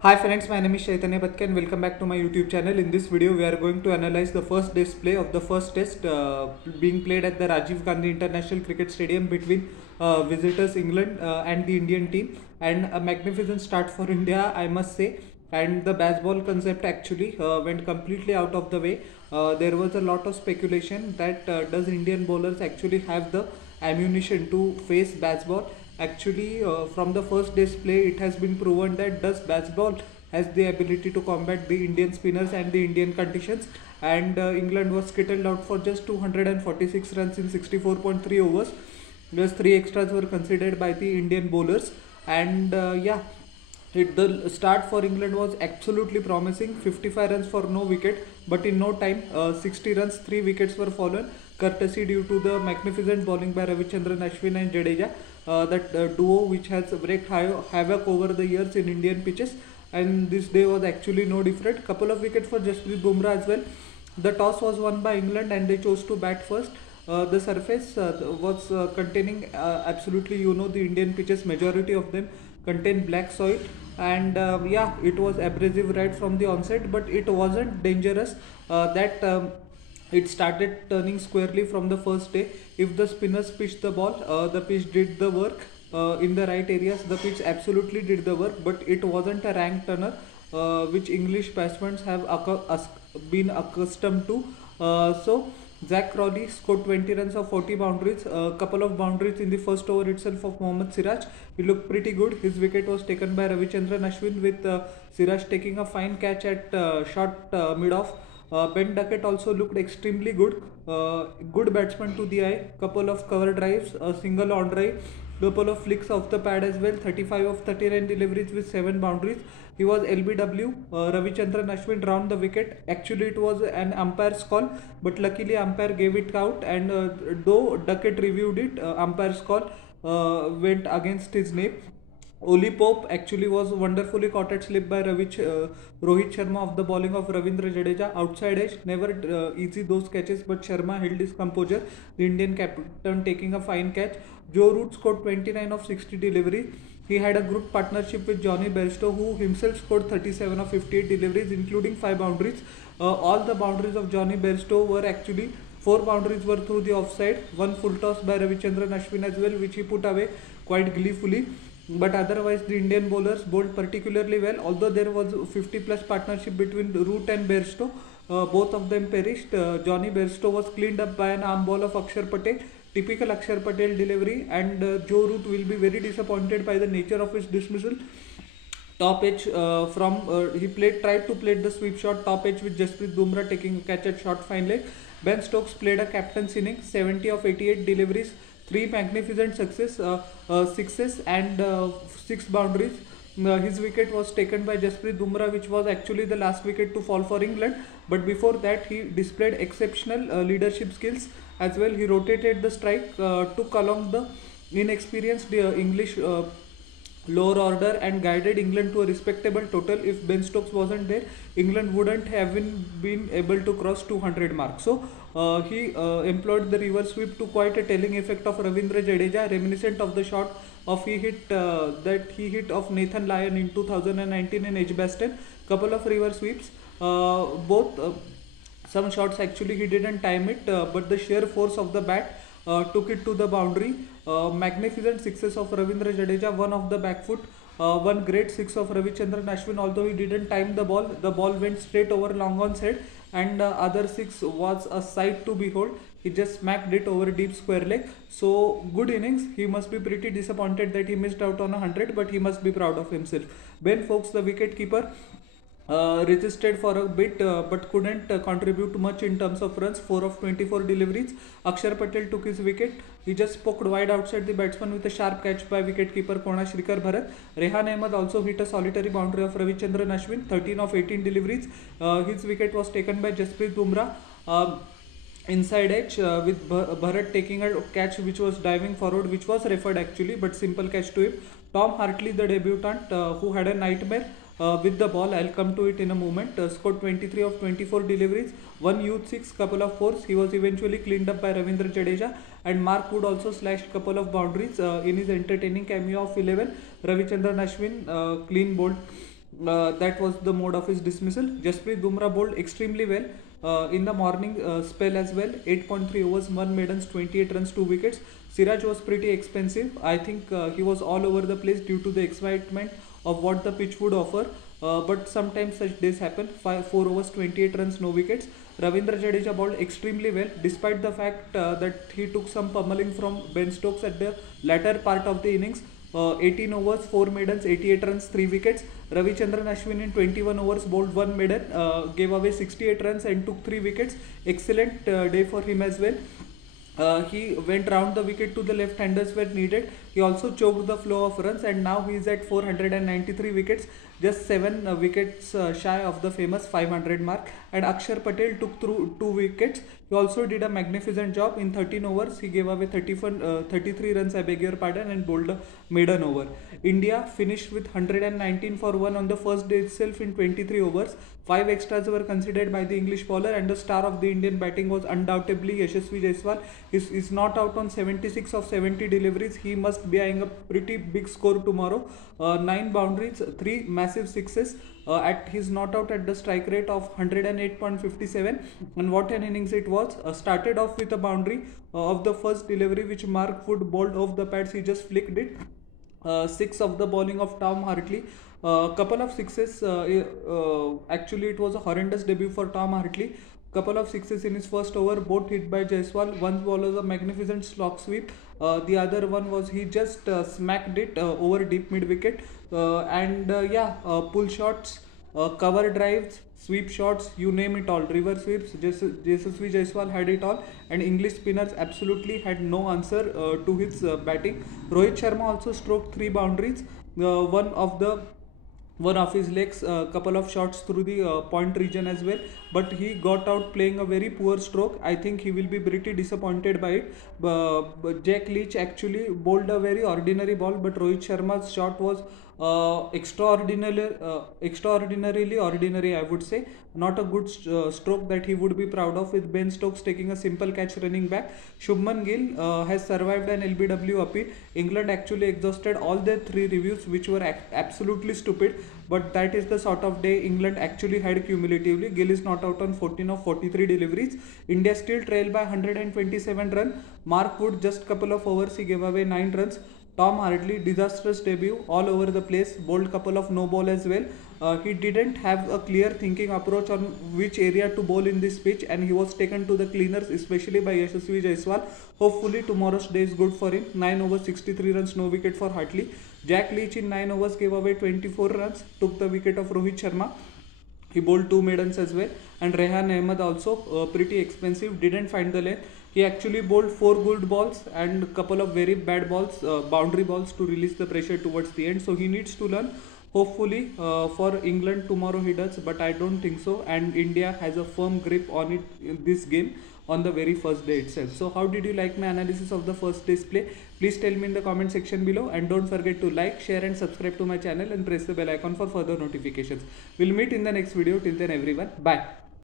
Hi friends, my name is Chaitanya Patke and welcome back to my YouTube channel. In this video, we are going to analyze the first display of the first test being played at the Rajiv Gandhi International Cricket Stadium between visitors England and the Indian team. And a magnificent start for India, I must say. And the baseball concept actually went completely out of the way. There was a lot of speculation that does Indian bowlers actually have the ammunition to face baseball. Actually, from the first display, it has been proven that does baseball has the ability to combat the Indian spinners and the Indian conditions. And England was skittled out for just 246 runs in 64.3 overs. Just three extras were considered by the Indian bowlers, and the start for England was absolutely promising. 55 runs for no wicket, but in no time, 60 runs, 3 wickets were fallen, courtesy due to the magnificent bowling by Ravichandran Ashwin and Jadeja. That duo which has wreaked havoc over the years in Indian pitches, and this day was actually no different. Couple of wickets for Jasprit Bumrah as well. The toss was won by England and they chose to bat first. The surface was containing absolutely, the Indian pitches, majority of them contain black soil, and it was abrasive right from the onset, but it wasn't dangerous. That It started turning squarely from the first day. If the spinners pitched the ball, the pitch did the work. In the right areas, the pitch absolutely did the work, but it wasn't a rank turner, which English batsmen have been accustomed to. So Zach Crawley scored 20 runs of 40 boundaries, a couple of boundaries in the first over itself of Mohammad Siraj. He looked pretty good. His wicket was taken by Ravichandran Ashwin, with Siraj taking a fine catch at short mid-off. Ben Duckett also looked extremely good. Good batsman to the eye. Couple of cover drives, a single on drive, couple of flicks off the pad as well. 35 of 39 deliveries with 7 boundaries. He was LBW. Ravichandran Ashwin round the wicket. Actually, it was an umpire's call, but luckily umpire gave it out. And though Duckett reviewed it, umpire's call went against his name. Oli Pope actually was wonderfully caught at slip by Rohit Sharma of the bowling of Ravindra Jadeja. Outside edge, never easy those catches, but Sharma held his composure. The Indian captain taking a fine catch. Joe Root scored 29 of 60 deliveries. He had a group partnership with Johnny Bairstow, who himself scored 37 of 58 deliveries, including 5 boundaries. All the boundaries of Johnny Bairstow were actually 4 boundaries were through the offside. One full toss by Ravichandran Ashwin as well, which he put away quite gleefully. But otherwise, the Indian bowlers bowled particularly well. Although there was 50 plus partnership between Root and Bairstow, both of them perished. Johnny Bairstow was cleaned up by an arm ball of Akshar Patel. Typical Akshar Patel delivery, and Joe Root will be very disappointed by the nature of his dismissal. Top edge tried to play the sweep shot top edge with Jasprit Bumrah taking a catch at short fine leg. Ben Stokes played a captain's innings, 70 of 88 deliveries, 3 magnificent sixes and 6 boundaries. His wicket was taken by Jasprit Bumrah, which was actually the last wicket to fall for England. But before that, he displayed exceptional leadership skills as well. He rotated the strike, took along the inexperienced English lower order, and guided England to a respectable total. If Ben Stokes wasn't there, England wouldn't have been able to cross 200 marks. So he employed the reverse sweep to quite a telling effect of Ravindra Jadeja, reminiscent of the shot of he hit of Nathan Lyon in 2019 in Edgbaston. Couple of reverse sweeps, both some shots actually he didn't time it, but the sheer force of the bat took it to the boundary. Magnificent sixes of Ravindra Jadeja, one of the back foot, one great six of Ravichandran Ashwin. Although he didn't time the ball went straight over long on's head, and other six was a sight to behold. He just smacked it over deep square leg. So good innings. He must be pretty disappointed that he missed out on 100, but he must be proud of himself. Ben Foakes, the wicket keeper, resisted for a bit, but couldn't contribute much in terms of runs. 4 of 24 deliveries. Akshar Patel took his wicket. He just poked wide outside the batsman with a sharp catch by wicketkeeper Kona Shrikar Bharat. Rehan Ahmed also hit a solitary boundary of Ravichandran Ashwin. 13 of 18 deliveries. His wicket was taken by Jasprit Bumrah. Inside edge, with Bharat taking a catch which was diving forward, which was referred actually, but simple catch to him. Tom Hartley, the debutant, who had a nightmare with the ball, I'll come to it in a moment, scored 23 of 24 deliveries, one youth six, couple of fours. He was eventually cleaned up by Ravindra Jadeja, and Mark Wood also slashed couple of boundaries in his entertaining cameo of 11. Ravichandran Ashwin clean bowled. That was the mode of his dismissal. Jasprit Bumrah bowled extremely well in the morning spell as well. 8.3 overs, 1 maidens, 28 runs, 2 wickets. Siraj was pretty expensive. I think he was all over the place due to the excitement of what the pitch would offer. But sometimes such days happen. 4 overs, 28 runs, no wickets. Ravindra Jadeja bowled extremely well, despite the fact that he took some pummeling from Ben Stokes at the latter part of the innings. 18 overs, 4 maidens, 88 runs, 3 wickets. Ravichandran Ashwin in 21 overs bowled 1 maiden, gave away 68 runs and took 3 wickets. Excellent day for him as well. He went round the wicket to the left-handers where needed. He also choked the flow of runs, and now he is at 493 wickets, just 7 wickets shy of the famous 500 mark. And Akshar Patel took through 2 wickets. He also did a magnificent job. In 13 overs, he gave away 33 runs, I beg your pardon, and bowled a maiden over. India finished with 119 for 1 on the first day itself in 23 overs. 5 extras were considered by the English bowler, and the star of the Indian batting was undoubtedly Yashasvi Jaiswal. He's not out on 76 of 70 deliveries. He must be eyeing a pretty big score tomorrow. 9 boundaries, 3 massive sixes. He's not out at the strike rate of 108.57, and what an innings it was. Started off with a boundary of the first delivery which Mark Wood bowled off the pads. He just flicked it. 6 of the bowling of Tom Hartley. Couple of sixes. Actually, it was a horrendous debut for Tom Hartley. Couple of sixes in his first over, both hit by Jaiswal. One was a magnificent slog sweep. The other one was he just smacked it over deep mid wicket. Pull shots, cover drives, sweep shots, you name it all. River sweeps, Yashasvi Jaiswal had it all, and English spinners absolutely had no answer to his batting. Rohit Sharma also stroked 3 boundaries. One of his legs, a couple of shots through the point region as well, but he got out playing a very poor stroke. I think he will be pretty disappointed by it. But Jack Leach actually bowled a very ordinary ball, but Rohit Sharma's shot was extraordinarily ordinary, I would say. Not a good stroke that he would be proud of, with Ben Stokes taking a simple catch running back. Shubman Gill has survived an LBW appeal. England actually exhausted all their 3 reviews, which were absolutely stupid, but that is the sort of day England actually had cumulatively. Gill is not out on 14 of 43 deliveries. India still trail by 127 runs. Mark Wood, just couple of overs, he gave away 9 runs. Tom Hartley, disastrous debut, all over the place, bowled couple of no ball as well. He didn't have a clear thinking approach on which area to bowl in this pitch, and he was taken to the cleaners, especially by Yashasvi Jaiswal. Hopefully tomorrow's day is good for him. 9 overs, 63 runs, no wicket for Hartley. Jack Leach in 9 overs gave away 24 runs, took the wicket of Rohit Sharma. He bowled 2 maidens as well, and Rehan Ahmed also pretty expensive, didn't find the length. He actually bowled 4 good balls and a couple of very bad balls, boundary balls, to release the pressure towards the end. So he needs to learn. Hopefully for England tomorrow he does, but I don't think so. And India has a firm grip on it in this game on the very first day itself. So how did you like my analysis of the first day's play? Please tell me in the comment section below, and don't forget to like, share and subscribe to my channel, and press the bell icon for further notifications. We'll meet in the next video. Till then everyone, bye.